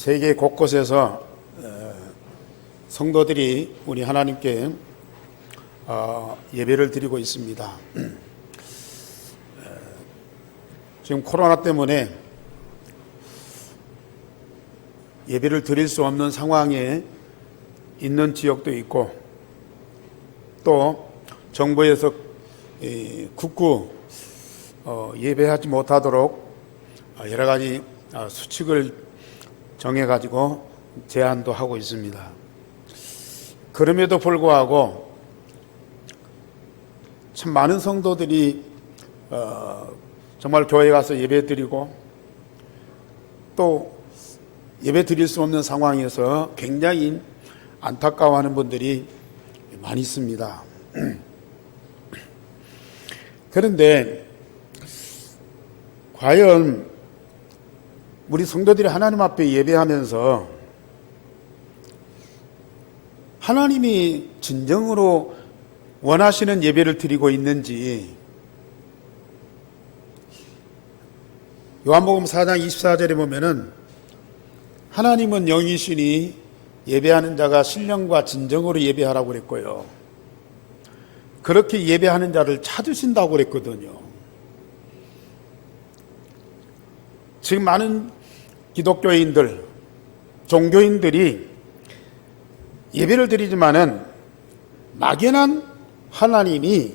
세계 곳곳에서 성도들이 우리 하나님께 예배를 드리고 있습니다. 지금 코로나 때문에 예배를 드릴 수 없는 상황에 있는 지역도 있고, 또 정부에서 국구 예배하지 못하도록 여러 가지 수칙을 정해가지고 제한도 하고 있습니다. 그럼에도 불구하고 참 많은 성도들이 정말 교회 가서 예배 드리고, 또 예배 드릴 수 없는 상황에서 굉장히 안타까워하는 분들이 많이 있습니다. 그런데 과연 우리 성도들이 하나님 앞에 예배하면서 하나님이 진정으로 원하시는 예배를 드리고 있는지, 요한복음 4장 24절에 보면은 하나님은 영이시니 예배하는 자가 신령과 진정으로 예배하라고 그랬고요, 그렇게 예배하는 자를 찾으신다고 그랬거든요. 지금 많은 기독교인들, 종교인들이 예배를 드리지만은 막연한 하나님이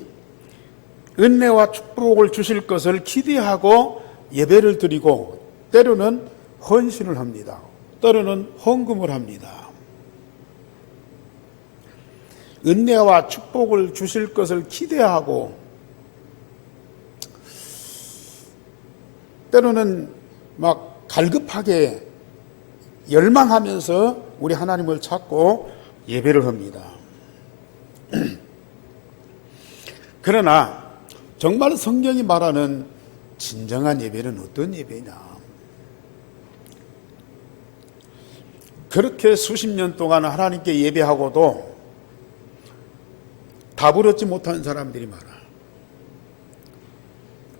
은혜와 축복을 주실 것을 기대하고 예배를 드리고, 때로는 헌신을 합니다. 때로는 헌금을 합니다. 은혜와 축복을 주실 것을 기대하고, 때로는 막 갈급하게 열망하면서 우리 하나님을 찾고 예배를 합니다. 그러나 정말 성경이 말하는 진정한 예배는 어떤 예배냐? 그렇게 수십 년 동안 하나님께 예배하고도 답을 얻지 못하는 사람들이 많아.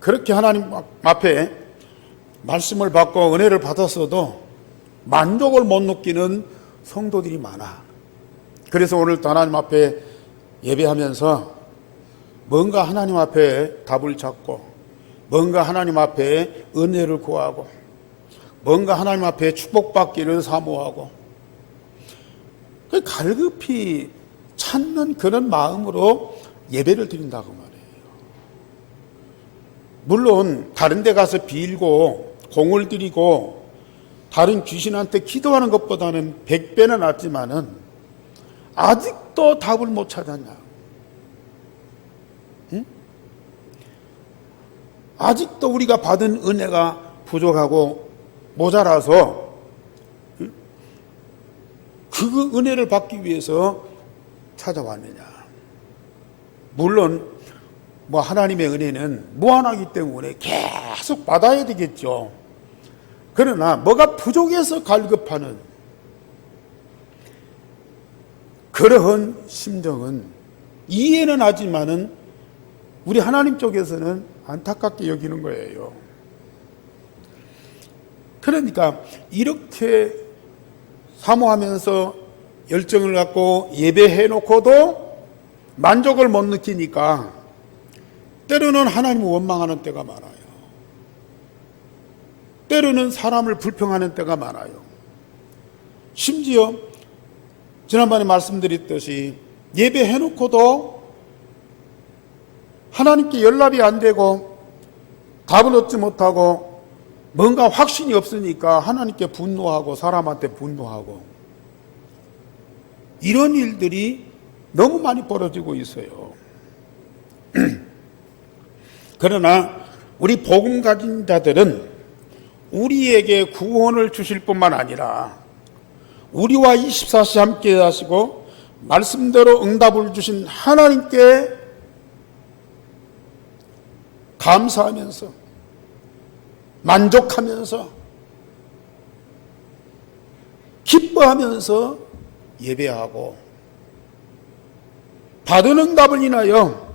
그렇게 하나님 앞에 말씀을 받고 은혜를 받았어도 만족을 못 느끼는 성도들이 많아. 그래서 오늘 하나님 앞에 예배하면서 뭔가 하나님 앞에 답을 찾고, 뭔가 하나님 앞에 은혜를 구하고, 뭔가 하나님 앞에 축복받기를 사모하고, 갈급히 찾는 그런 마음으로 예배를 드린다고 말해요. 물론 다른 데 가서 빌고 공을 들이고 다른 귀신한테 기도하는 것보다는 100배는 낫지만은 아직도 답을 못 찾았냐? 응? 아직도 우리가 받은 은혜가 부족하고 모자라서 그 은혜를 받기 위해서 찾아왔느냐? 물론 하나님의 은혜는 무한하기 때문에 계속 받아야 되겠죠. 그러나 뭐가 부족해서 갈급하는 그러한 심정은 이해는 하지만은 우리 하나님 쪽에서는 안타깝게 여기는 거예요. 그러니까 이렇게 사모하면서 열정을 갖고 예배해 놓고도 만족을 못 느끼니까 때로는 하나님을 원망하는 때가 많아요. 때로는 사람을 불평하는 때가 많아요. 심지어 지난번에 말씀드렸듯이 예배해 놓고도 하나님께 연락이 안 되고 답을 얻지 못하고 뭔가 확신이 없으니까 하나님께 분노하고 사람한테 분노하고, 이런 일들이 너무 많이 벌어지고 있어요. 그러나 우리 복음 가진 자들은 우리에게 구원을 주실 뿐만 아니라 우리와 24시 함께 하시고 말씀대로 응답을 주신 하나님께 감사하면서 만족하면서 기뻐하면서 예배하고, 받은 응답을 인하여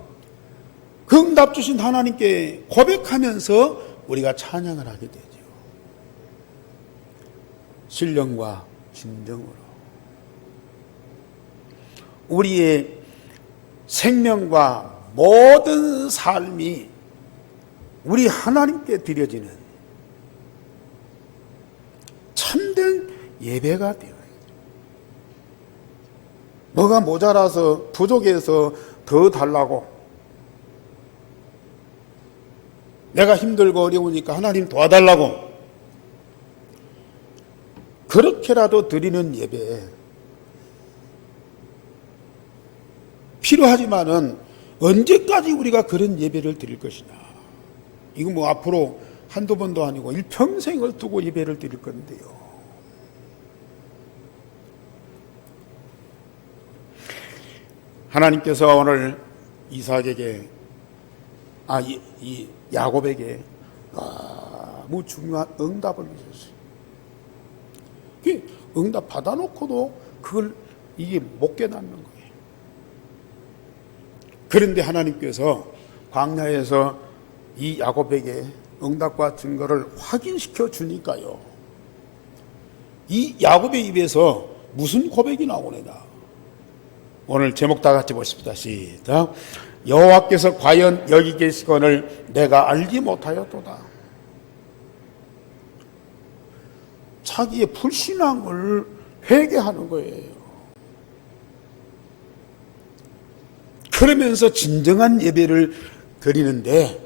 그 응답 주신 하나님께 고백하면서 우리가 찬양을 하게 되죠. 신령과 진정으로 우리의 생명과 모든 삶이 우리 하나님께 드려지는 참된 예배가 되어야 돼요. 뭐가 모자라서 부족해서 더 달라고, 내가 힘들고 어려우니까 하나님 도와달라고 그렇게라도 드리는 예배 필요하지만은 언제까지 우리가 그런 예배를 드릴 것이냐. 이거 뭐 앞으로 한두 번도 아니고 일평생을 두고 예배를 드릴 건데요. 하나님께서 오늘 이삭에게 이 야곱에게 너무 중요한 응답을 주셨어요. 응답 받아놓고도 그걸 이게 못 깨닫는 거예요. 그런데 하나님께서 광야에서 이 야곱에게 응답과 증거를 확인시켜 주니까요, 이 야곱의 입에서 무슨 고백이 나오느냐. 오늘 제목 다 같이 보십시다. 시작. 여호와께서 과연 여기 계시거늘 내가 알지 못하였도다. 자기의 불신앙을 회개하는 거예요. 그러면서 진정한 예배를 드리는데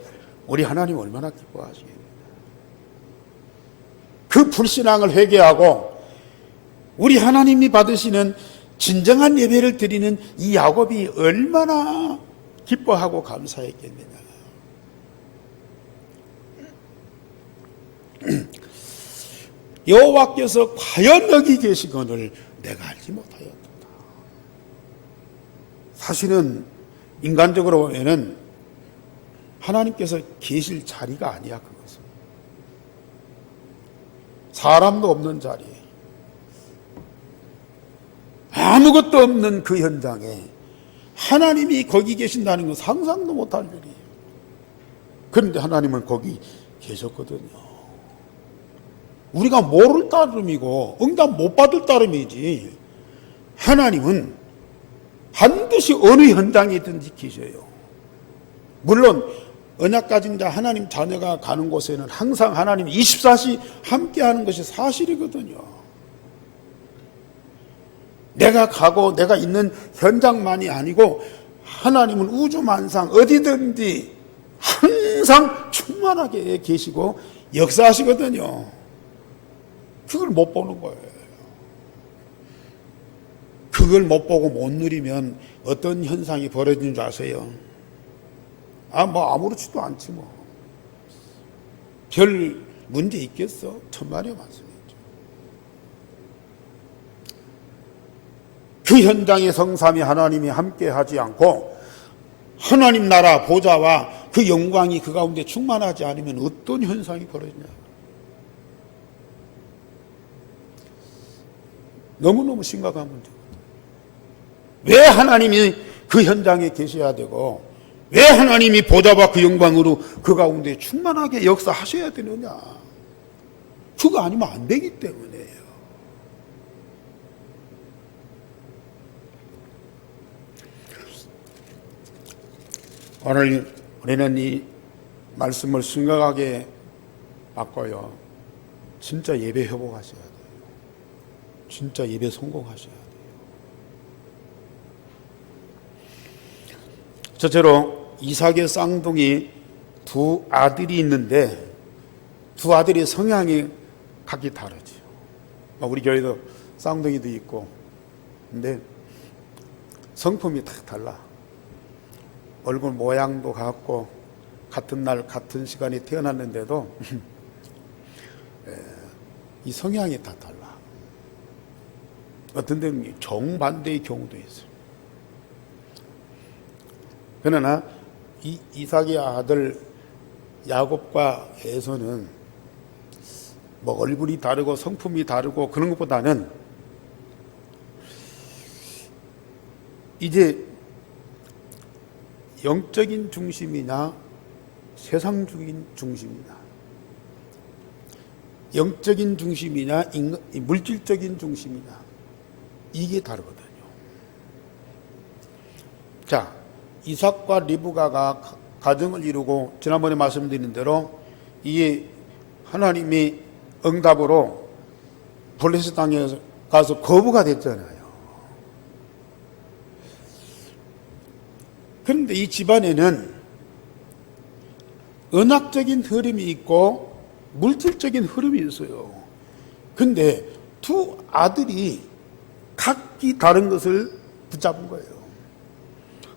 우리 하나님 얼마나 기뻐하시겠습니까? 그 불신앙을 회개하고 우리 하나님이 받으시는 진정한 예배를 드리는 이 야곱이 얼마나 기뻐하고 감사했겠느냐. 여호와께서 과연 여기 계시거늘 내가 알지 못하였도다. 사실은 인간적으로 보면은 하나님께서 계실 자리가 아니야. 그것은 사람도 없는 자리, 아무것도 없는 그 현장에 하나님이 거기 계신다는 건 상상도 못할 일이에요. 그런데 하나님은 거기 계셨거든요. 우리가 모를 따름이고 응답 못 받을 따름이지, 하나님은 반드시 어느 현장이든지 계셔요. 물론 언약 가진 자 하나님 자녀가 가는 곳에는 항상 하나님 24시 함께하는 것이 사실이거든요. 내가 가고 내가 있는 현장만이 아니고 하나님은 우주만상 어디든지 항상 충만하게 계시고 역사하시거든요. 그걸 못 보는 거예요. 그걸 못 보고 못 누리면 어떤 현상이 벌어지는 줄 아세요? 아무렇지도 않지 뭐. 별 문제 있겠어? 천만의 말씀이죠. 그 현장의 성삼위 하나님이 함께 하지 않고 하나님 나라 보좌와 그 영광이 그 가운데 충만하지 않으면 어떤 현상이 벌어지냐. 너무너무 심각한 문제거든요. 왜 하나님이 그 현장에 계셔야 되고 왜 하나님이 보좌와 그 영광으로 그 가운데 충만하게 역사하셔야 되느냐. 그거 아니면 안 되기 때문이에요. 오늘 우리는 이 말씀을 심각하게 바꿔요. 진짜 예배 회복하셔야 돼요. 진짜 예배 성공하셔야 돼요. 첫째로 이삭의 쌍둥이 두 아들이 있는데 두 아들의 성향이 각기 다르죠. 우리 교회도 쌍둥이도 있고, 근데 성품이 다 달라. 얼굴 모양도 같고 같은 날 같은 시간에 태어났는데도 이 성향이 다 달라. 어떤 데는 정반대의 경우도 있어요. 그러나 이 이삭의 아들 야곱과 에서는 뭐 얼굴이 다르고 성품이 다르고 그런 것보다는 이제 영적인 중심이나 세상적인 중심이나 영적인 중심이냐 물질적인 중심이냐, 이게 다르거든요. 자, 이삭과 리브가가 가정을 이루고 지난번에 말씀드린 대로 이 하나님이 응답으로 블레셋 땅에 가서 거부가 됐잖아요. 그런데 이 집안에는 언약적인 흐름이 있고 물질적인 흐름이 있어요. 근데 두 아들이 각기 다른 것을 붙잡은 거예요.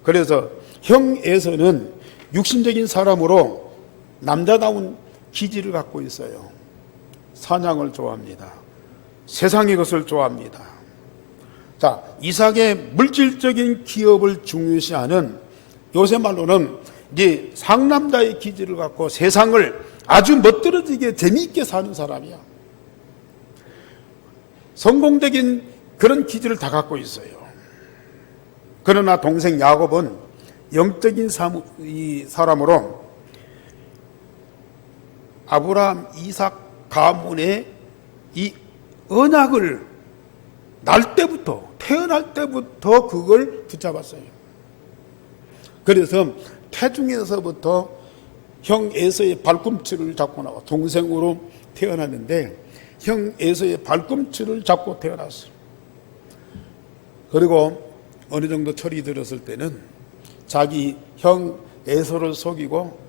그래서 형 에서는 육신적인 사람으로 남자다운 기질을 갖고 있어요. 사냥을 좋아합니다. 세상의 것을 좋아합니다. 자, 이삭의 물질적인 기업을 중요시하는, 요새 말로는 이제 상남자의 기질을 갖고 세상을 아주 멋들어지게 재미있게 사는 사람이야. 성공적인 그런 기질을 다 갖고 있어요. 그러나 동생 야곱은 영적인 사람으로 아브라함, 이삭 가문의 이 언약을 태어날 때부터 그걸 붙잡았어요. 그래서 태중에서부터 형 에서의 발꿈치를 잡고 나와 동생으로 태어났는데 형 에서의 발꿈치를 잡고 태어났어요. 그리고 어느 정도 철이 들었을 때는 자기 형 에서를 속이고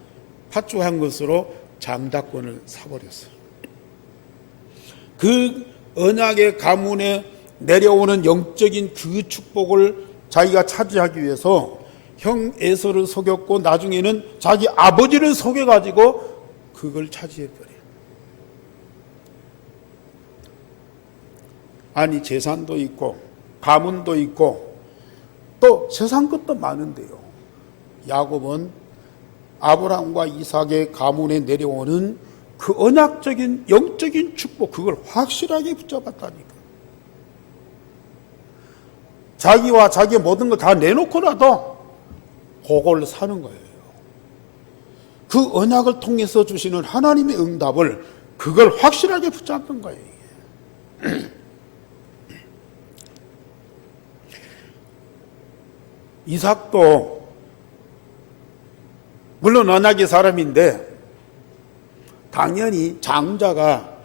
팥죽한 것으로 장자권을 사버렸어요. 그 언약의 가문에 내려오는 영적인 그 축복을 자기가 차지하기 위해서 형 에서를 속였고 나중에는 자기 아버지를 속여가지고 그걸 차지해버려요. 아니, 재산도 있고 가문도 있고 또 세상 것도 많은데요, 야곱은 아브라함과 이삭의 가문에 내려오는 그 언약적인 영적인 축복, 그걸 확실하게 붙잡았다니까. 자기와 자기의 모든 걸 다 내놓고라도 그걸 사는 거예요. 그 언약을 통해서 주시는 하나님의 응답을, 그걸 확실하게 붙잡는 거예요. 이삭도 물론 언약의 사람인데 당연히 장자가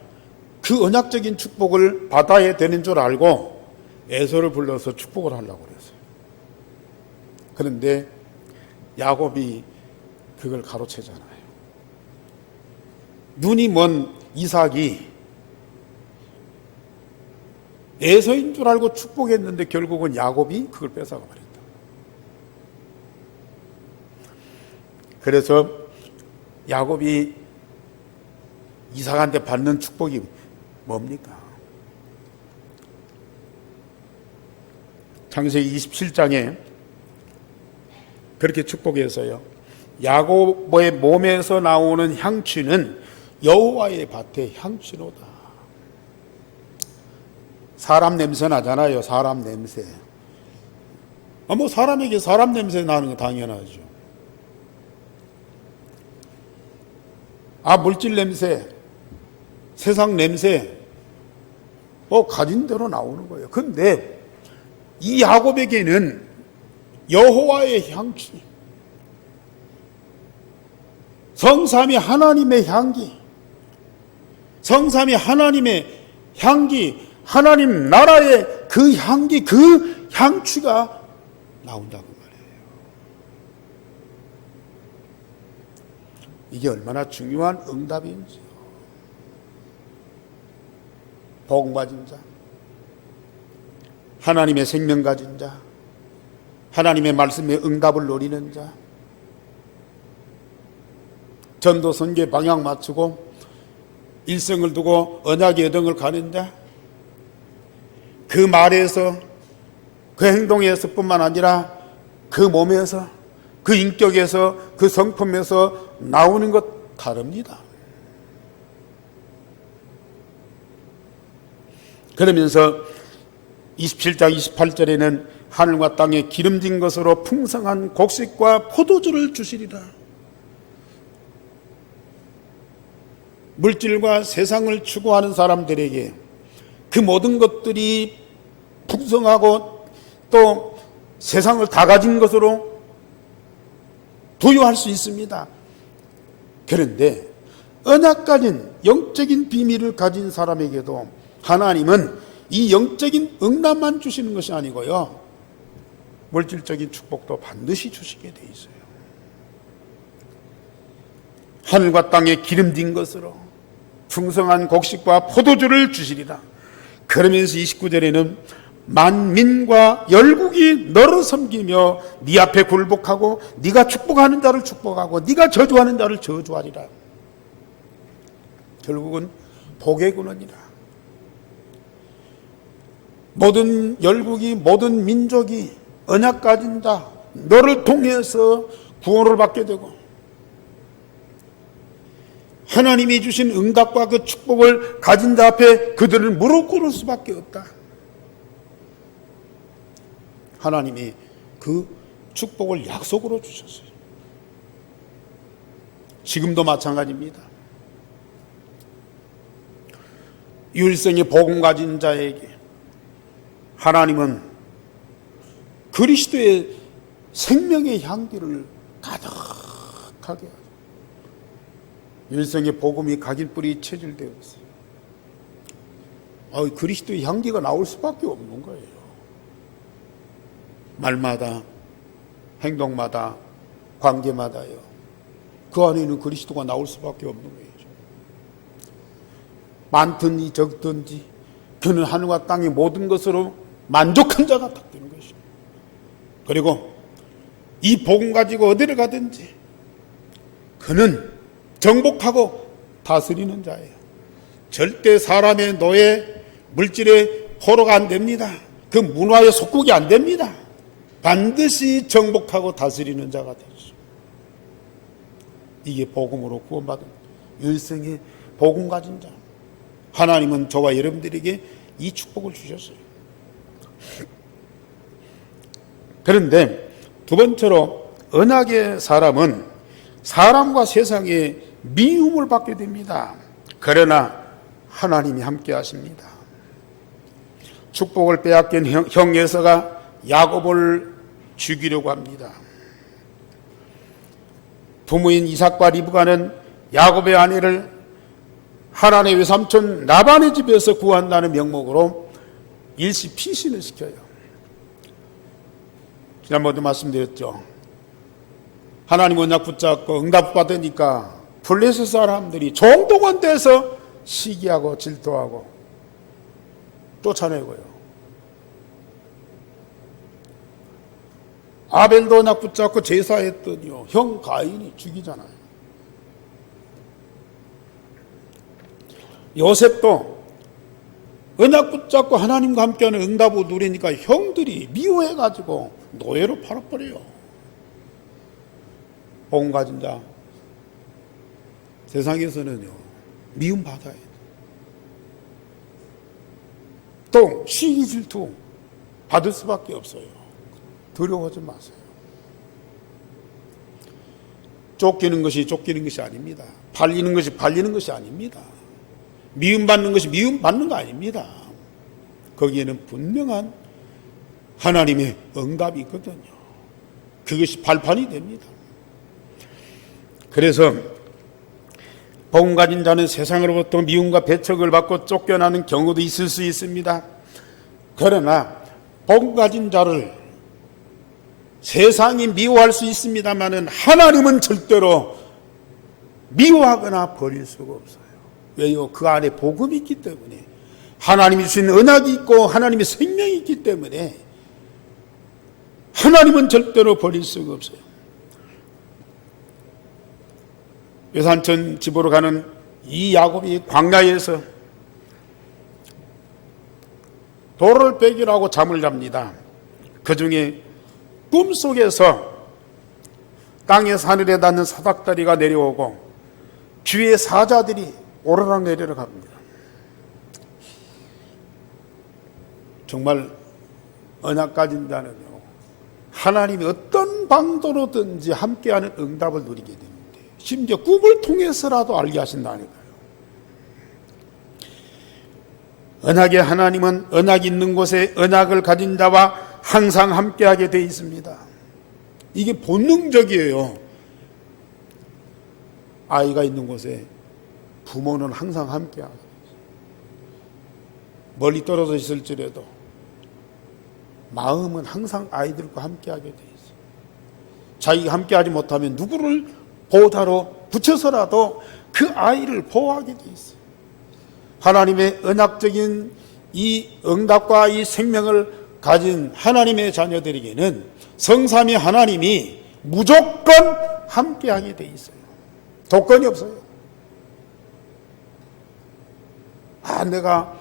그 언약적인 축복을 받아야 되는 줄 알고 에서를 불러서 축복을 하려고 그랬어요. 그런데 야곱이 그걸 가로채잖아요. 눈이 먼 이삭이 에서인 줄 알고 축복했는데 결국은 야곱이 그걸 뺏어가 버렸다. 그래서 야곱이 이삭한테 받는 축복이 뭡니까? 창세기 27장에 그렇게 축복해서요, 야곱의 몸에서 나오는 향취는 여호와의 밭의 향취로다. 사람 냄새 나잖아요. 사람 냄새. 뭐 사람에게 사람 냄새 나는 거 당연하죠. 물질 냄새, 세상 냄새, 가진 대로 나오는 거예요. 근데 이 야곱에게는 여호와의 향기, 성삼위 하나님의 향기, 성삼위 하나님의 향기, 하나님 나라의 그 향기, 그 향취가 나온다고 말해요. 이게 얼마나 중요한 응답인지요. 복 맞은 자, 하나님의 생명 가진 자, 하나님의 말씀에 응답을 노리는 자, 전도 선교에 방향 맞추고 일생을 두고 언약의 여정을 가는 자, 그 말에서, 그 행동에서 뿐만 아니라 그 몸에서, 그 인격에서, 그 성품에서 나오는 것 다릅니다. 그러면서 27장 28절에는 하늘과 땅에 기름진 것으로 풍성한 곡식과 포도주를 주시리라. 물질과 세상을 추구하는 사람들에게 그 모든 것들이 풍성하고 또 세상을 다 가진 것으로 부유할 수 있습니다. 그런데 언약 가진 영적인 비밀을 가진 사람에게도 하나님은 이 영적인 응답만 주시는 것이 아니고요, 물질적인 축복도 반드시 주시게 돼 있어요. 하늘과 땅에 기름진 것으로 풍성한 곡식과 포도주를 주시리라. 그러면서 29절에는 만민과 열국이 너를 섬기며 네 앞에 굴복하고 네가 축복하는 자를 축복하고 네가 저주하는 자를 저주하리라. 결국은 복의 근원이라. 모든 열국이, 모든 민족이 언약 가진 자 너를 통해서 구원을 받게 되고 하나님이 주신 응답과 그 축복을 가진 자 앞에 그들을 무릎 꿇을 수밖에 없다. 하나님이 그 축복을 약속으로 주셨어요. 지금도 마찬가지입니다. 일생의 복음 가진 자에게 하나님은 그리스도의 생명의 향기를 가득하게 하죠. 일생의 복음이 각인 뿌리 체질되어 있어요. 그리스도의 향기가 나올 수밖에 없는 거예요. 말마다, 행동마다, 관계마다요. 그 안에는 그리스도가 나올 수밖에 없는 거예요. 많든지 적든지 그는 하늘과 땅의 모든 것으로 만족한 자가 딱 되는 것이죠. 그리고 이 복음 가지고 어디를 가든지 그는 정복하고 다스리는 자예요. 절대 사람의 노예, 물질의 포로가 안 됩니다. 그 문화의 속국이 안 됩니다. 반드시 정복하고 다스리는 자가 되죠. 이게 복음으로 구원받은 일생의 복음 가진 자. 하나님은 저와 여러분들에게 이 축복을 주셨어요. 그런데 두 번째로 언약의 사람은 사람과 세상의 미움을 받게 됩니다. 그러나 하나님이 함께 하십니다. 축복을 빼앗긴 형 에서가 야곱을 죽이려고 합니다. 부모인 이삭과 리브가는 야곱의 아내를 하란의 외삼촌 라반의 집에서 구한다는 명목으로 일시 피신을 시켜요. 지난번에도 말씀드렸죠. 하나님 언약 붙잡고 응답 받으니까 블레셋 사람들이 종동원돼서 시기하고 질투하고 쫓아내고요. 아벨도 언약 붙잡고 제사했더니요, 형 가인이 죽이잖아요. 요셉도 언약 붙잡고 하나님과 함께하는 응답을 누리니까 형들이 미워해가지고 노예로 팔아버려요. 복음 가진 자 세상에서는요 미움 받아야 돼. 또 시기 질투 받을 수밖에 없어요. 두려워하지 마세요. 쫓기는 것이 아닙니다. 팔리는 것이 아닙니다. 미움받는 것이 미움받는 거 아닙니다. 거기에는 분명한 하나님의 응답이 있거든요. 그것이 발판이 됩니다. 그래서 복음 가진 자는 세상으로부터 미움과 배척을 받고 쫓겨나는 경우도 있을 수 있습니다. 그러나 복음 가진 자를 세상이 미워할 수 있습니다마는 하나님은 절대로 미워하거나 버릴 수가 없어요. 왜요? 그 안에 복음이 있기 때문에, 하나님이 주신 언약이 있고 하나님의 생명이 있기 때문에 하나님은 절대로 버릴 수가 없어요. 외삼촌 집으로 가는 이 야곱이 광야에서 돌을 베기라고 잠을 잡니다. 그 중에 꿈속에서 땅에서 하늘에 닿는 사닥다리가 내려오고 주위의 사자들이 오르락 내리락 합니다. 정말 언약 가진 자는요, 하나님이 어떤 방도로든지 함께하는 응답을 누리게 됩니다. 심지어 꿈을 통해서라도 알게 하신다니까요. 언약의 하나님은 언약 있는 곳에 언약을 가진 자와 항상 함께하게 되어 있습니다. 이게 본능적이에요. 아이가 있는 곳에 부모는 항상 함께하고, 멀리 떨어져 있을지라도 마음은 항상 아이들과 함께하게 돼 있어요. 자기가 함께하지 못하면 누구를 보호자로 붙여서라도 그 아이를 보호하게 돼 있어요. 하나님의 언약적인 이 응답과 이 생명을 가진 하나님의 자녀들에게는 성삼위 하나님이 무조건 함께하게 돼 있어요. 조건이 없어요. 내가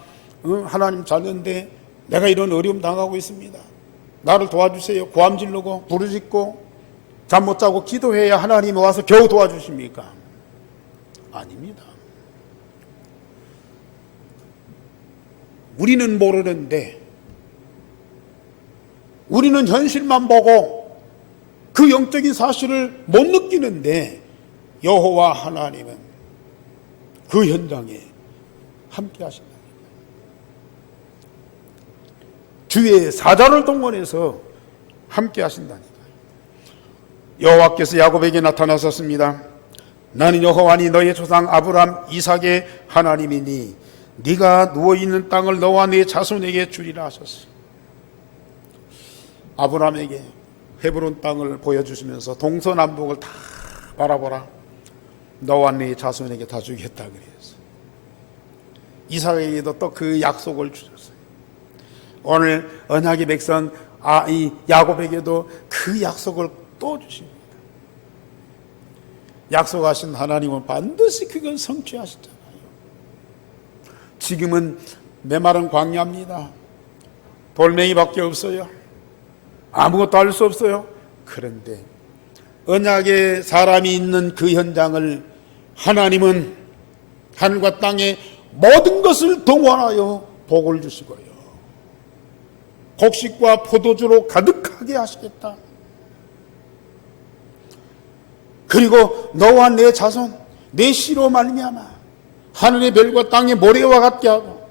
하나님 자녀인데 내가 이런 어려움 당하고 있습니다. 나를 도와주세요. 고함 지르고 부르짖고 잠 못 자고 기도해야 하나님이 와서 겨우 도와주십니까? 아닙니다. 우리는 모르는데, 우리는 현실만 보고 그 영적인 사실을 못 느끼는데, 여호와 하나님은 그 현장에 함께 하신다. 주의 사자를 동원해서 함께 하신다니까요. 여호와께서 야곱에게 나타나셨습니다. 나는 여호와니 너의 조상 아브람 이삭의 하나님이니 네가 누워있는 땅을 너와 네 자손에게 주리라 하셨어요. 아브람에게 헤브론 땅을 보여주시면서 동서남북을 다 바라보라. 너와 네 자손에게 다 주겠다 그랬어요. 이삭에게도 또 그 약속을 주셨어요. 오늘 언약의 백성 이 야곱에게도 그 약속을 또 주십니다. 약속하신 하나님은 반드시 그걸 성취하시잖아요. 지금은 메마른 광야입니다. 돌멩이밖에 없어요. 아무것도 할 수 없어요. 그런데 언약의 사람이 있는 그 현장을 하나님은 하늘과 땅의 모든 것을 동원하여 복을 주시고요, 곡식과 포도주로 가득하게 하시겠다. 그리고 너와 내 자손, 내 씨로 말미암아 하늘의 별과 땅의 모래와 같게 하고,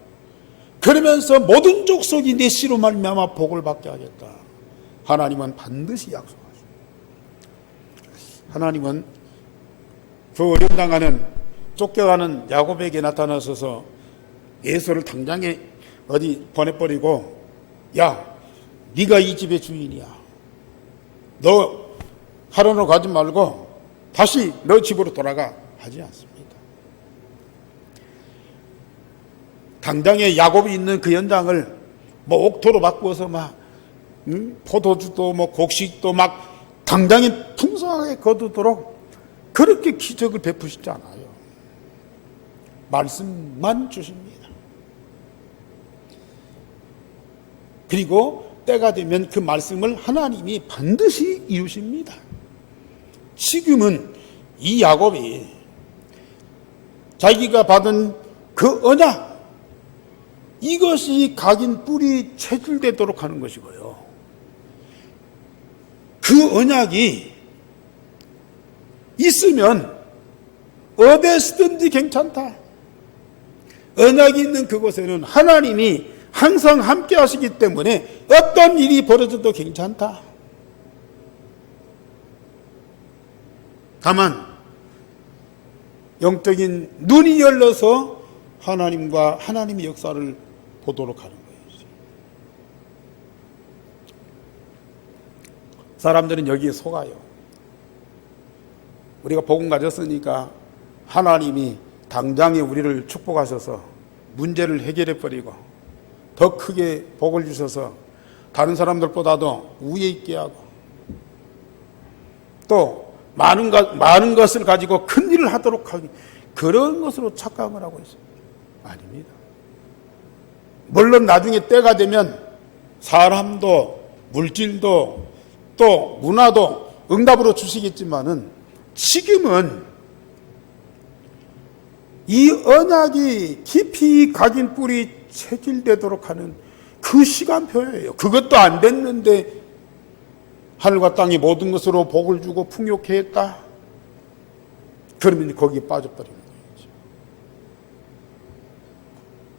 그러면서 모든 족속이 내 씨로 말미암아 복을 받게 하겠다. 하나님은 반드시 약속하십니다. 하나님은 그 어려움 당하는 쫓겨가는 야곱에게 나타나셔서 에서를 당장에 어디 보내버리고, 야, 네가 이 집의 주인이야. 너 하란으로 가지 말고 다시 너 집으로 돌아가 하지 않습니다. 당장에 야곱이 있는 그 현장을 뭐 옥토로 바꾸어서 막 포도주도 뭐 곡식도 막 당장에 풍성하게 거두도록 그렇게 기적을 베푸시지 않아요. 말씀만 주십니다. 그리고 때가 되면 그 말씀을 하나님이 반드시 이루십니다. 지금은 이 야곱이 자기가 받은 그 언약, 이것이 각인 뿔이 체질되도록 하는 것이고요, 그 언약이 있으면 어디에 쓰든지 괜찮다. 언약이 있는 그곳에는 하나님이 항상 함께 하시기 때문에 어떤 일이 벌어져도 괜찮다. 다만 영적인 눈이 열려서 하나님과 하나님의 역사를 보도록 하는 거예요. 사람들은 여기에 속아요. 우리가 복음 가졌으니까 하나님이 당장에 우리를 축복하셔서 문제를 해결해 버리고 더 크게 복을 주셔서 다른 사람들보다도 우위에 있게 하고 또 많은 것을 가지고 큰 일을 하도록 하기, 그런 것으로 착각을 하고 있습니다. 아닙니다. 물론 나중에 때가 되면 사람도 물질도 또 문화도 응답으로 주시겠지만은 지금은 이 언약이 깊이 각인 뿔이 체질되도록 하는 그 시간표예요. 그것도 안 됐는데 하늘과 땅이 모든 것으로 복을 주고 풍요케 했다. 그러면 거기에 빠져버리는 거죠.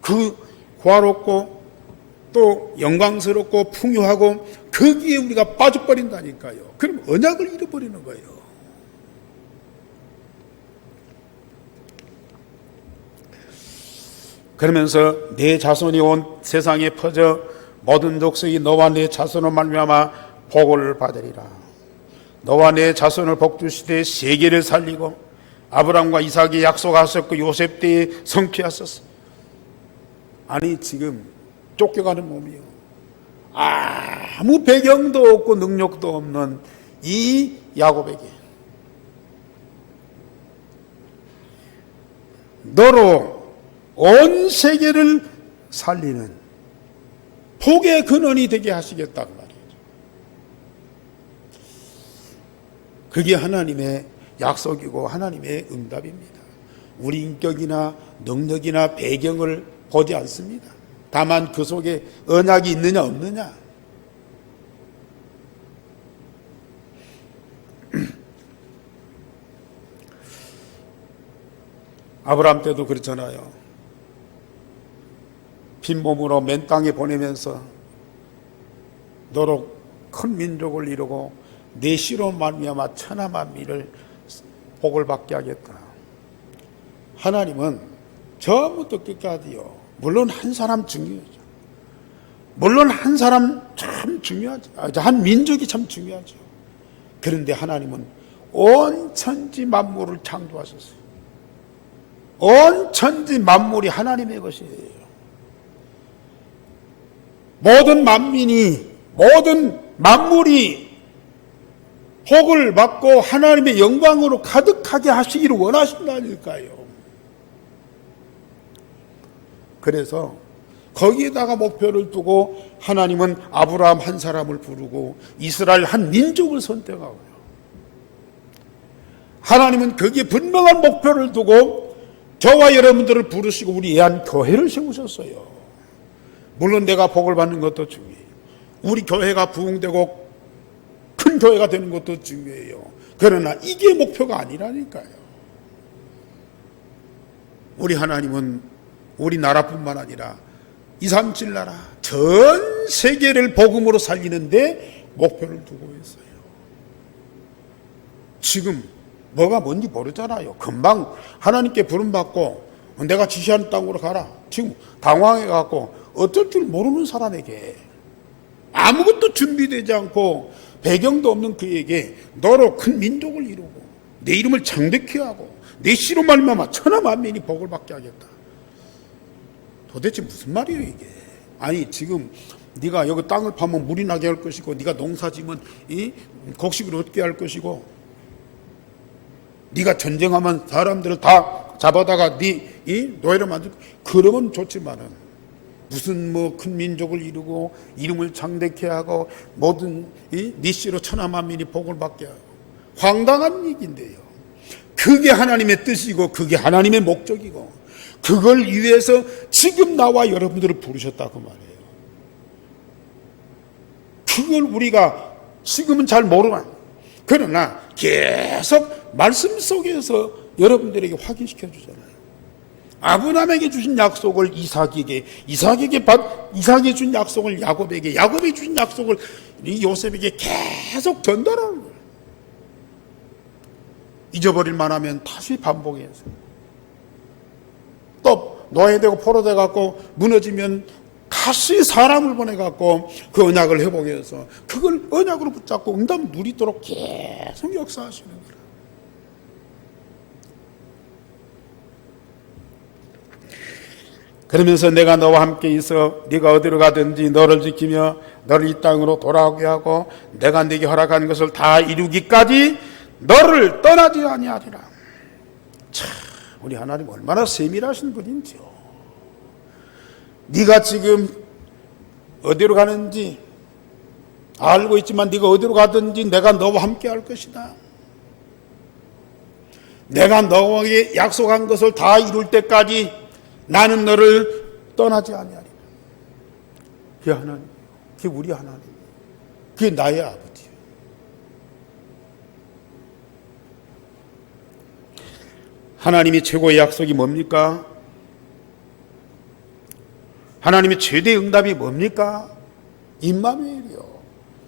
그 호화롭고 또 영광스럽고 풍요하고 거기에 우리가 빠져버린다니까요. 그럼 언약을 잃어버리는 거예요. 그러면서 내 자손이 온 세상에 퍼져 모든 족속이 너와 내 자손을 말미암아 복을 받으리라. 너와 내 자손을 복주시되 세계를 살리고 아브라함과 이삭이 약속하셨고 요셉 때에 성취하셨어. 아니 지금 쫓겨가는 몸이요. 아무 배경도 없고 능력도 없는 이 야곱에게 너로 온 세계를 살리는 복의 근원이 되게 하시겠다고 말이죠. 그게 하나님의 약속이고 하나님의 응답입니다. 우리 인격이나 능력이나 배경을 보지 않습니다. 다만 그 속에 언약이 있느냐 없느냐. 아브라함 때도 그렇잖아요. 빈몸으로 맨 땅에 보내면서 너로 큰 민족을 이루고 내 씨로 말미암아 천하 만민을 복을 받게 하겠다. 하나님은 처음부터 끝까지요. 물론 한 사람 중요하죠. 물론 한 사람 참 중요하죠. 한 민족이 참 중요하죠. 그런데 하나님은 온 천지 만물을 창조하셨어요. 온 천지 만물이 하나님의 것이에요. 모든 만민이 모든 만물이 복을 받고 하나님의 영광으로 가득하게 하시기를 원하신다니까요. 그래서 거기에다가 목표를 두고 하나님은 아브라함 한 사람을 부르고 이스라엘 한 민족을 선택하고요. 하나님은 거기에 분명한 목표를 두고 저와 여러분들을 부르시고 우리 애한교회를 세우셨어요. 물론 내가 복을 받는 것도 중요해요. 우리 교회가 부흥되고 큰 교회가 되는 것도 중요해요. 그러나 이게 목표가 아니라니까요. 우리 하나님은 우리나라뿐만 아니라 237 나라 전 세계를 복음으로 살리는데 목표를 두고 있어요. 지금 뭐가 뭔지 모르잖아요. 금방 하나님께 부름받고 내가 지시하는 땅으로 가라. 지금 당황해갖고 어쩔 줄 모르는 사람에게 아무것도 준비되지 않고 배경도 없는 그에게 너로 큰 민족을 이루고 내 이름을 창대케 하고 내 씨로 말미암아 천하 만민이 복을 받게 하겠다. 도대체 무슨 말이에요 이게? 아니 지금 네가 여기 땅을 파면 물이 나게 할 것이고 네가 농사지면 이 곡식을 얻게 할 것이고 네가 전쟁하면 사람들을 다 잡아다가 네 이 노예를 만들고 그러면 좋지만은 무슨 뭐 큰 민족을 이루고 이름을 창대케 하고 모든 네 씨로 천하 만민이 복을 받게 하고 황당한 얘기인데요. 그게 하나님의 뜻이고 그게 하나님의 목적이고 그걸 위해서 지금 나와 여러분들을 부르셨다고 말해요. 그걸 우리가 지금은 잘 모르나 그러나 계속 말씀 속에서 여러분들에게 확인시켜 주잖아요. 아브라함에게 주신 약속을 이삭에게 이삭이 준 약속을 야곱에게 야곱이 주신 약속을 요셉에게 계속 전달하는 거예요. 잊어버릴 만하면 다시 반복해서 또 노예되고 포로돼 갖고 무너지면 다시 사람을 보내 갖고 그 언약을 회복해서 그걸 언약으로 붙잡고 응답 누리도록 계속 역사하시는 거예요. 그러면서 내가 너와 함께 있어 네가 어디로 가든지 너를 지키며 너를 이 땅으로 돌아오게 하고 내가 네게 허락한 것을 다 이루기까지 너를 떠나지 아니하리라. 참 우리 하나님 얼마나 세밀하신 분인지요. 네가 지금 어디로 가는지 알고 있지만 네가 어디로 가든지 내가 너와 함께 할 것이다. 내가 너에게 약속한 것을 다 이룰 때까지 나는 너를 떠나지 아니하리라. 그게 하나님, 그게 우리 하나님, 그게 나의 아버지예요. 하나님이 최고의 약속이 뭡니까? 하나님의 최대 응답이 뭡니까? 임마누엘이요.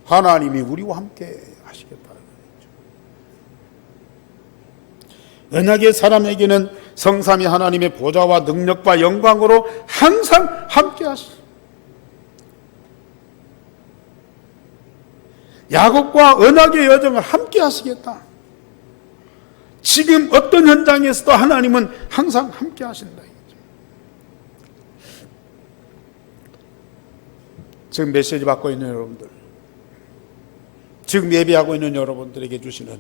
하나님이 우리와 함께 하시겠다. 언약의 사람에게는 성삼위 하나님의 보좌와 능력과 영광으로 항상 함께 하시오. 야곱과 언약의 여정을 함께 하시겠다. 지금 어떤 현장에서도 하나님은 항상 함께 하신다. 지금 메시지 받고 있는 여러분들, 지금 예배하고 있는 여러분들에게 주시는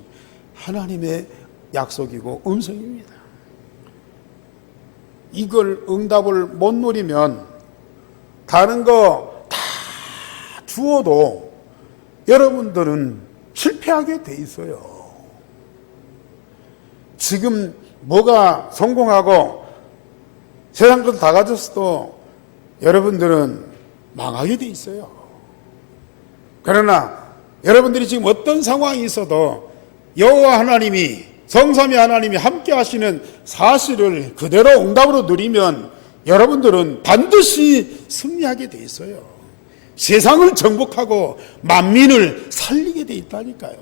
하나님의 약속이고 음성입니다. 이걸 응답을 못 누리면 다른 거 다 주어도 여러분들은 실패하게 돼 있어요. 지금 뭐가 성공하고 세상 것 다 가졌어도 여러분들은 망하게 돼 있어요. 그러나 여러분들이 지금 어떤 상황이 있어도 여호와 하나님이, 성삼위 하나님이 함께 하시는 사실을 그대로 응답으로 누리면 여러분들은 반드시 승리하게 돼 있어요. 세상을 정복하고 만민을 살리게 돼 있다니까요.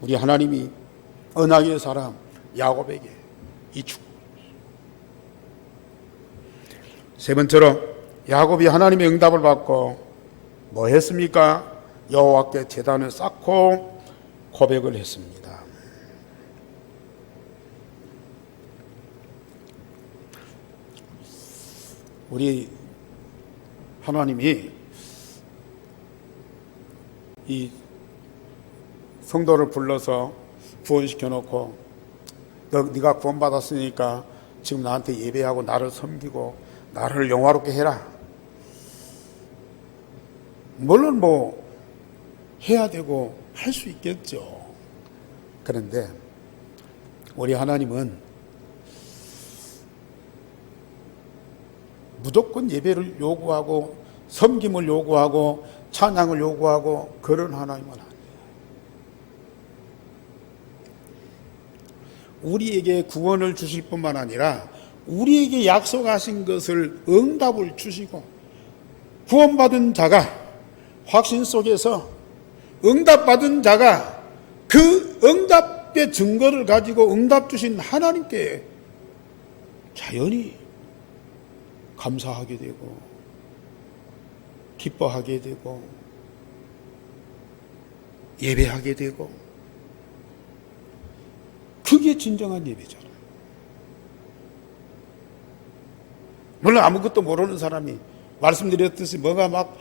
우리 하나님이 언약의 사람 야곱에게 이 축복. 세 번째로 야곱이 하나님의 응답을 받고 뭐 했습니까? 여호와께 제단을 쌓고 고백을 했습니다. 우리 하나님이 이 성도를 불러서 구원시켜 놓고 네가 구원받았으니까 지금 나한테 예배하고 나를 섬기고 나를 영화롭게 해라. 물론 뭐 해야 되고 할 수 있겠죠. 그런데 우리 하나님은 무조건 예배를 요구하고 섬김을 요구하고 찬양을 요구하고 그런 하나님은 아니에요. 우리에게 구원을 주실 뿐만 아니라 우리에게 약속하신 것을 응답을 주시고 구원받은 자가 확신 속에서 응답받은 자가 그 응답의 증거를 가지고 응답 주신 하나님께 자연히 감사하게 되고 기뻐하게 되고 예배하게 되고 그게 진정한 예배잖아요. 물론 아무것도 모르는 사람이 말씀드렸듯이 뭐가 막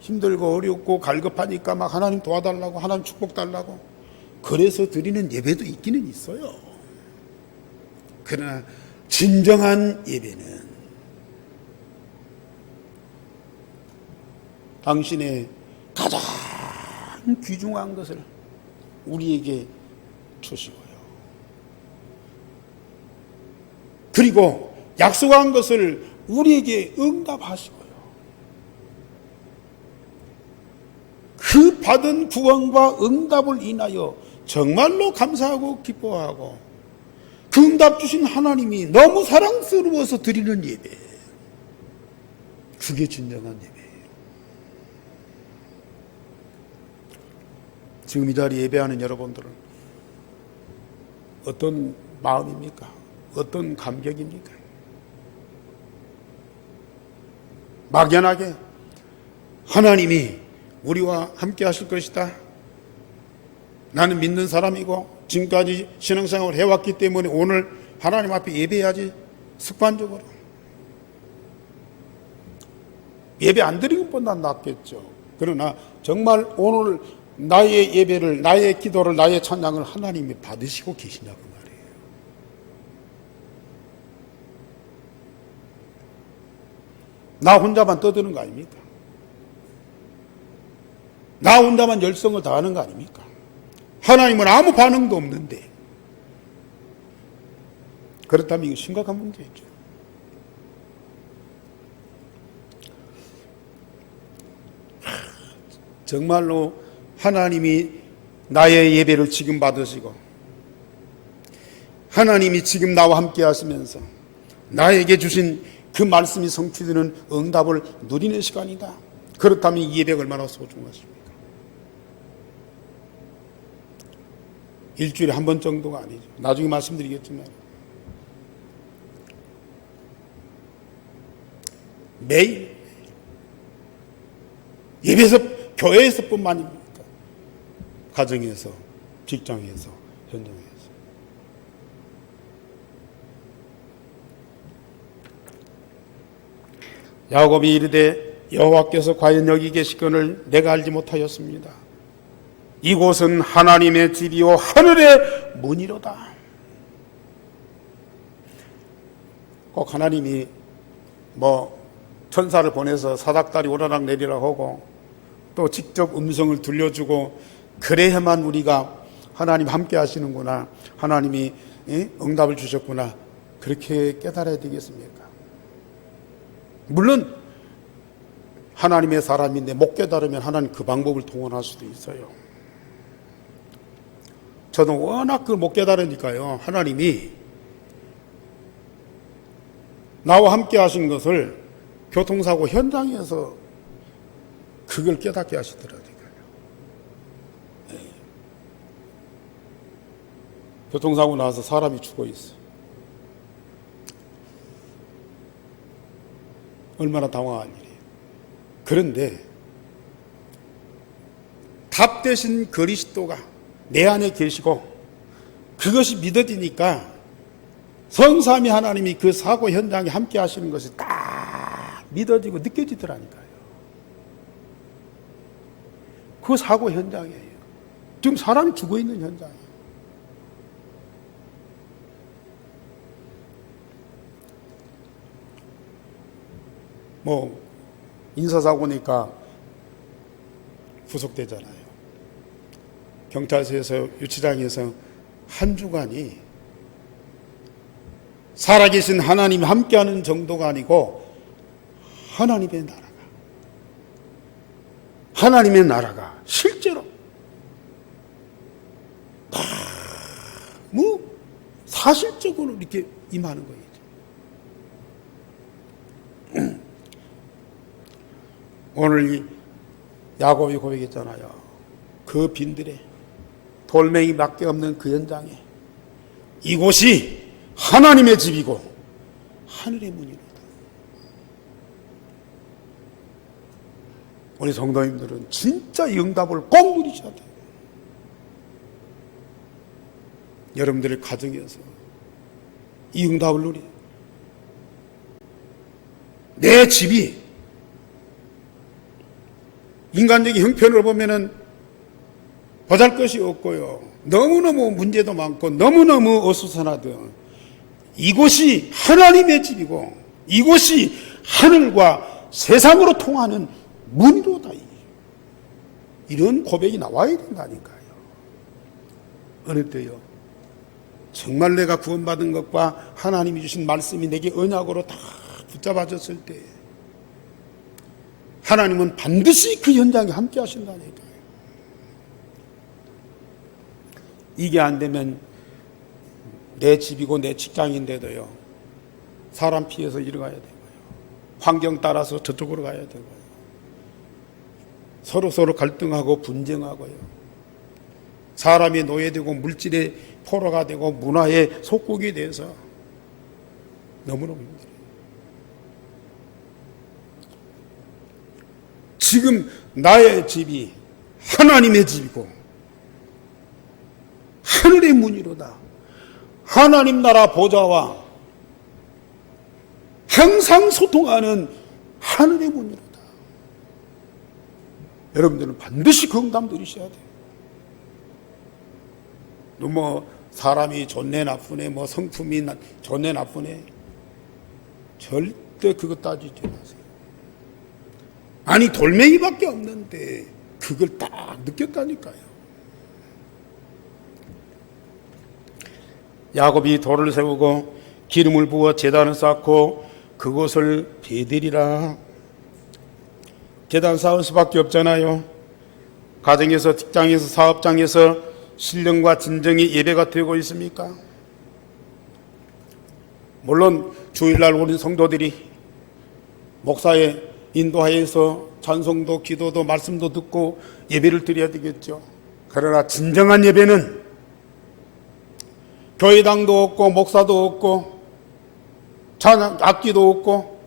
힘들고 어렵고 갈급하니까 막 하나님 도와달라고 하나님 축복 달라고 그래서 드리는 예배도 있기는 있어요. 그러나 진정한 예배는 당신의 가장 귀중한 것을 우리에게 주시고요. 그리고 약속한 것을 우리에게 응답하시고요. 그 받은 구원과 응답을 인하여 정말로 감사하고 기뻐하고 그 응답 주신 하나님이 너무 사랑스러워서 드리는 예배. 그게 진정한 예배예요. 지금 이 자리에 예배하는 여러분들은 어떤 마음입니까? 어떤 감격입니까? 막연하게 하나님이 우리와 함께 하실 것이다. 나는 믿는 사람이고 지금까지 신앙생활을 해왔기 때문에 오늘 하나님 앞에 예배해야지. 습관적으로 예배 안 드리는 것보다 낫겠죠. 그러나 정말 오늘 나의 예배를, 나의 기도를, 나의 찬양을 하나님이 받으시고 계시냐고 말이에요. 나 혼자만 떠드는 거 아닙니까? 나 혼자만 열성을 다하는 거 아닙니까? 하나님은 아무 반응도 없는데. 그렇다면 이거 심각한 문제죠. 정말로 하나님이 나의 예배를 지금 받으시고 하나님이 지금 나와 함께 하시면서 나에게 주신 그 말씀이 성취되는 응답을 누리는 시간이다. 그렇다면 이 예배가 얼마나 소중하십니까? 일주일에 한 번 정도가 아니죠. 나중에 말씀드리겠지만 매일 예배에서, 교회에서뿐만입니까? 가정에서, 직장에서, 현장에서. 야곱이 이르되 여호와께서 과연 여기 계시거늘 내가 알지 못하였습니다. 이곳은 하나님의 집이요 하늘의 문이로다. 꼭 하나님이 천사를 보내서 사닥다리 오르락 내리락 하고 또 직접 음성을 들려주고 그래야만 우리가 하나님 함께 하시는구나, 하나님이 응답을 주셨구나, 그렇게 깨달아야 되겠습니까? 물론 하나님의 사람인데 못 깨달으면 하나님 그 방법을 동원할 수도 있어요. 저도 워낙 그걸 못 깨달으니까요, 하나님이 나와 함께 하신 것을 교통사고 현장에서 그걸 깨닫게 하시더라고요. 교통사고 나서 사람이 죽어 있어. 얼마나 당황한 일이에요. 그런데 답 대신 그리스도가 내 안에 계시고 그것이 믿어지니까 성삼위 하나님이 그 사고 현장에 함께 하시는 것이 딱 믿어지고 느껴지더라니까요. 그 사고 현장이에요. 지금 사람이 죽어 있는 현장이에요. 인사사고니까 구속되잖아요. 경찰서에서, 유치장에서 한 주간이 살아계신 하나님이 함께하는 정도가 아니고 하나님의 나라가 실제로 사실적으로 이렇게 임하는 거예요. 오늘 이 야곱이 고백했잖아요. 그 빈들에 돌멩이밖에 없는 그 현장에 이곳이 하나님의 집이고 하늘의 문이로다. 우리 성도님들은 진짜 이 응답을 꼭 누리셔야 돼요. 여러분들의 가정에서 이 응답을 누리. 내 집이 인간적인 형편을 보면은 보잘것이 없고요, 너무너무 문제도 많고 너무너무 어수선하던 이곳이 하나님의 집이고 이곳이 하늘과 세상으로 통하는 문이로다. 이런 고백이 나와야 된다니까요. 어느 때요, 정말 내가 구원받은 것과 하나님이 주신 말씀이 내게 언약으로 다 붙잡아졌을 때 하나님은 반드시 그 현장에 함께 하신다니까요. 이게 안 되면 내 집이고 내 직장인데도요, 사람 피해서 이리 가야 되고요, 환경 따라서 저쪽으로 가야 되고요, 서로 갈등하고 분쟁하고요, 사람이 노예되고 물질의 포로가 되고 문화의 속국이 돼서 너무너무 힘들어요. 지금 나의 집이 하나님의 집이고 하늘의 문이로다. 하나님 나라 보좌와 항상 소통하는 하늘의 문이로다. 여러분들은 반드시 그 응답 누리셔야 돼요. 사람이 좋네 나쁘네, 성품이 좋네 나쁘네, 절대 그거 따지지 마세요. 아니 돌멩이밖에 없는데 그걸 딱 느꼈다니까요. 야곱이 돌을 세우고 기름을 부어 제단을 쌓고 그곳을 베들이라. 제단 쌓을 수밖에 없잖아요. 가정에서, 직장에서, 사업장에서 신령과 진정이 예배가 되고 있습니까? 물론 주일날 우리 성도들이 목사의 인도하에서 찬송도 기도도 말씀도 듣고 예배를 드려야 되겠죠. 그러나 진정한 예배는 교회당도 없고 목사도 없고 찬양 악기도 없고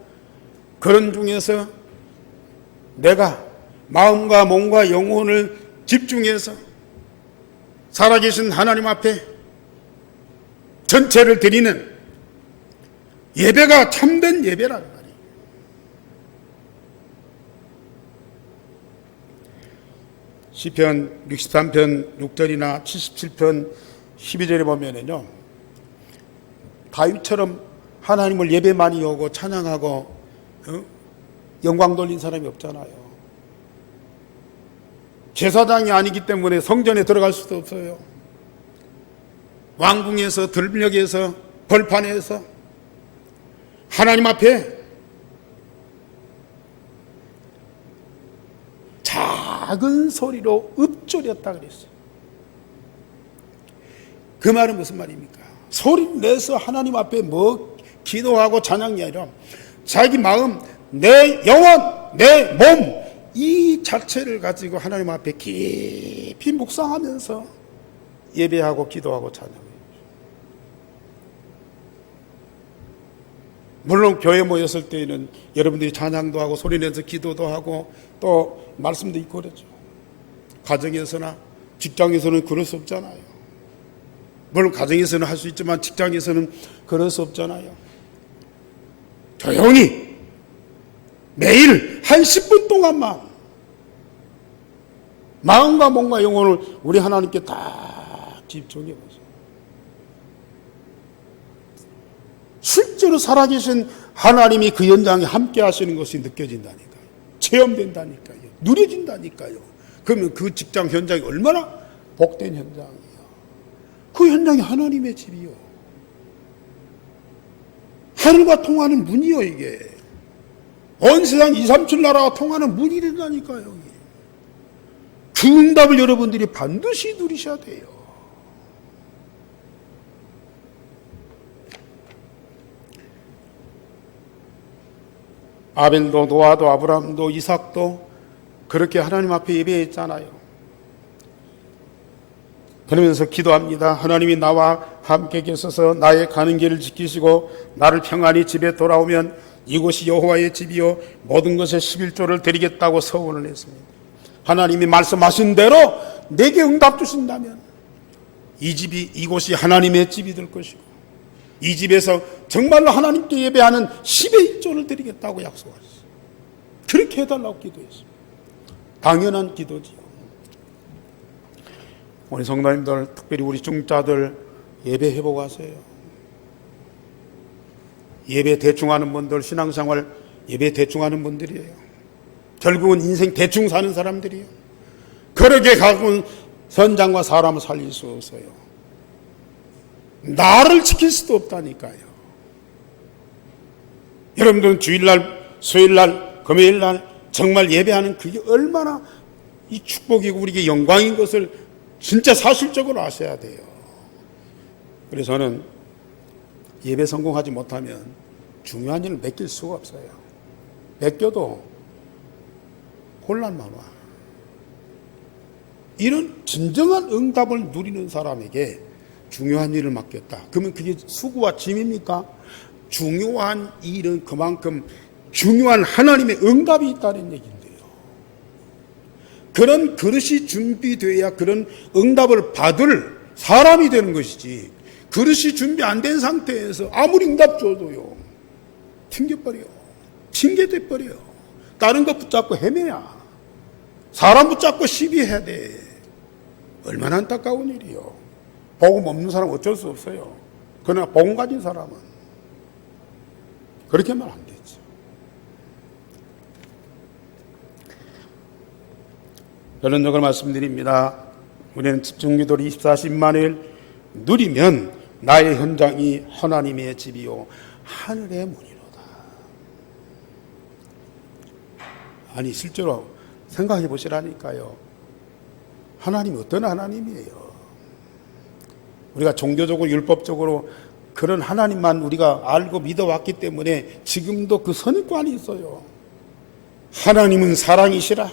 그런 중에서 내가 마음과 몸과 영혼을 집중해서 살아계신 하나님 앞에 전체를 드리는 예배가 참된 예배란 말이에요. 시편 63편 6절이나 77편 12절에 보면은요, 다윗처럼 하나님을 예배 많이 오고 찬양하고 영광 돌린 사람이 없잖아요. 제사장이 아니기 때문에 성전에 들어갈 수도 없어요. 왕궁에서, 들녘에서, 벌판에서 하나님 앞에 작은 소리로 읊조렸다 그랬어요. 그 말은 무슨 말입니까? 소리 내서 하나님 앞에 뭐 기도하고 찬양이 아니라 자기 마음, 내 영혼, 내 몸, 이 자체를 가지고 하나님 앞에 깊이 묵상하면서 예배하고 기도하고 찬양해요. 물론 교회 모였을 때에는 여러분들이 찬양도 하고 소리내서 기도도 하고 또 말씀도 있고 그러죠. 가정에서나 직장에서는 그럴 수 없잖아요. 물론 가정에서는 할 수 있지만 직장에서는 그럴 수 없잖아요. 조용히 매일 한 10분 동안만 마음과 몸과 영혼을 우리 하나님께 다 집중해 보세요. 실제로 살아계신 하나님이 그 현장에 함께 하시는 것이 느껴진다니까요. 체험된다니까요. 누려진다니까요. 그러면 그 직장 현장이 얼마나 복된 현장이에요. 그 현장이 하나님의 집이요. 하늘과 통하는 문이요, 이게. 온 세상 2, 3, 7 나라가 통하는 문이 된다니까요. 그 응답을 여러분들이 반드시 누리셔야 돼요. 아벨도 노아도 아브라함도 이삭도 그렇게 하나님 앞에 예배했잖아요. 그러면서 기도합니다. 하나님이 나와 함께 계셔서 나의 가는 길을 지키시고 나를 평안히 집에 돌아오면 이곳이 여호와의 집이요 모든 것에 11조를 드리겠다고 서원을 했습니다. 하나님이 말씀하신 대로 내게 응답 주신다면 이 집이 이곳이 하나님의 집이 될 것이고 이 집에서 정말로 하나님께 예배하는 10의 1조를 드리겠다고 약속하셨어요. 그렇게 해달라고 기도했어요. 당연한 기도지요. 우리 성도님들, 특별히 우리 중자들 예배해보고 하세요. 예배 대충 하는 분들, 신앙생활 예배 대충 하는 분들이에요. 결국은 인생 대충 사는 사람들이에요. 그렇게 가면 선장과 사람을 살릴 수 없어요. 나를 지킬 수도 없다니까요. 여러분들은 주일날, 수요일날, 금요일날 정말 예배하는 그게 얼마나 이 축복이고 우리에게 영광인 것을 진짜 사실적으로 아셔야 돼요. 그래서 저는 예배 성공하지 못하면 중요한 일을 맡길 수가 없어요. 맡겨도 혼란만 와. 이런 진정한 응답을 누리는 사람에게 중요한 일을 맡겼다. 그러면 그게 수고와 짐입니까? 중요한 일은 그만큼 중요한 하나님의 응답이 있다는 얘기인데요. 그런 그릇이 준비되어야 그런 응답을 받을 사람이 되는 것이지, 그릇이 준비 안 된 상태에서 아무리 응답 줘도요 튕겨버려요. 핑계대버려요. 다른 거 붙잡고 헤매야. 사람 붙잡고 시비해야 돼. 얼마나 안타까운 일이요. 복음 없는 사람은 어쩔 수 없어요. 그러나 복음 가진 사람은 그렇게 하면 안 되죠. 결론적으로 말씀드립니다. 우리는 집중기도를 24시만을 누리면 나의 현장이 하나님의 집이요 하늘의 문이로다. 아니 실제로 생각해 보시라니까요. 하나님이 어떤 하나님이에요? 우리가 종교적으로 율법적으로 그런 하나님만 우리가 알고 믿어왔기 때문에 지금도 그 선입관이 있어요. 하나님은 사랑이시라.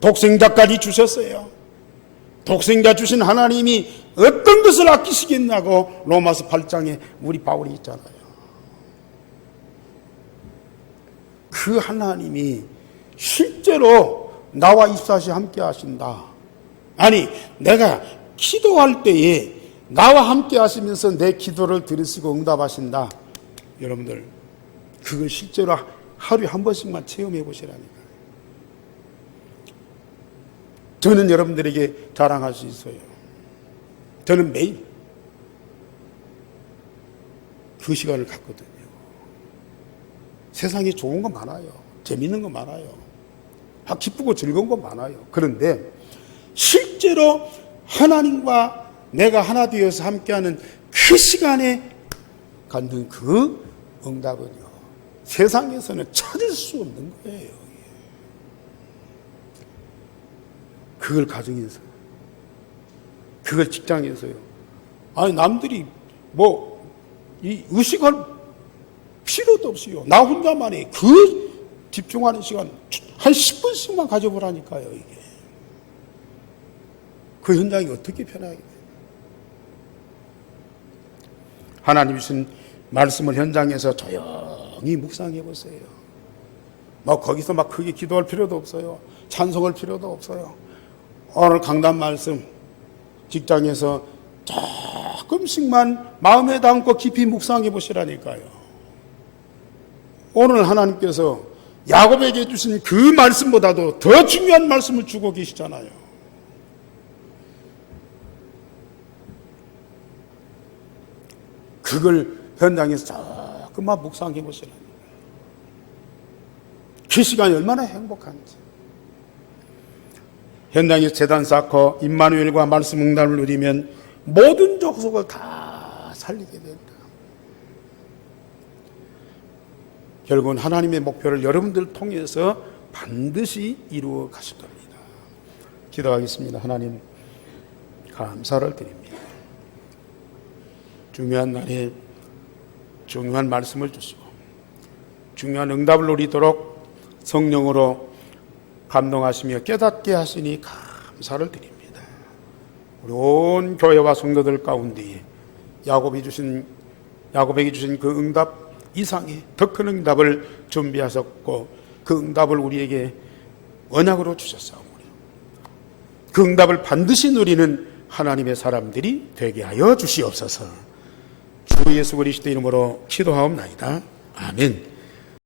독생자까지 주셨어요. 독생자 주신 하나님이 어떤 것을 아끼시겠냐고 로마서 8장에 우리 바울이 있잖아요. 그 하나님이 실제로 나와 입사시 함께 하신다. 아니, 내가 기도할 때에 나와 함께 하시면서 내 기도를 들으시고 응답하신다. 여러분들, 그걸 실제로 하루에 한 번씩만 체험해 보시라니까. 저는 여러분들에게 자랑할 수 있어요. 저는 매일 그 시간을 갖거든요. 세상에 좋은 거 많아요. 재밌는 거 많아요. 기쁘고 즐거운 거 많아요. 그런데 실제로 하나님과 내가 하나 되어서 함께하는 그 시간에 갖는 그 응답은요, 세상에서는 찾을 수 없는 거예요. 그걸 가정에서, 그걸 직장에서요. 아니, 남들이 이 의식할 필요도 없어요. 나 혼자만의 그 집중하는 시간 한 10분씩만 가져보라니까요, 이게. 그 현장이 어떻게 변하겠어요? 하나님 주신 말씀을 현장에서 조용히 묵상해 보세요. 거기서 크게 기도할 필요도 없어요. 찬송할 필요도 없어요. 오늘 강단 말씀 직장에서 조금씩만 마음에 담고 깊이 묵상해 보시라니까요. 오늘 하나님께서 야곱에게 주신 그 말씀보다도 더 중요한 말씀을 주고 계시잖아요. 그걸 현장에서 조금만 묵상해 보시라니까요. 그 시간이 얼마나 행복한지. 현장에서 제단 쌓고 임마누엘과 말씀 응답을 누리면 모든 족속을 다 살리게 된다. 결국은 하나님의 목표를 여러분들 통해서 반드시 이루어 가실 겁니다. 기도하겠습니다. 하나님, 감사를 드립니다. 중요한 날에 중요한 말씀을 주시고 중요한 응답을 누리도록 성령으로 감동하시며 깨닫게 하시니 감사를 드립니다. 우리 온 교회와 성도들 가운데에 야곱에게 주신 그 응답 이상의 더 큰 응답을 준비하셨고 그 응답을 우리에게 언약으로 주셨사오니 그 응답을 반드시 누리는 하나님의 사람들이 되게 하여 주시옵소서. 주 예수 그리스도 이름으로 기도하옵나이다. 아멘.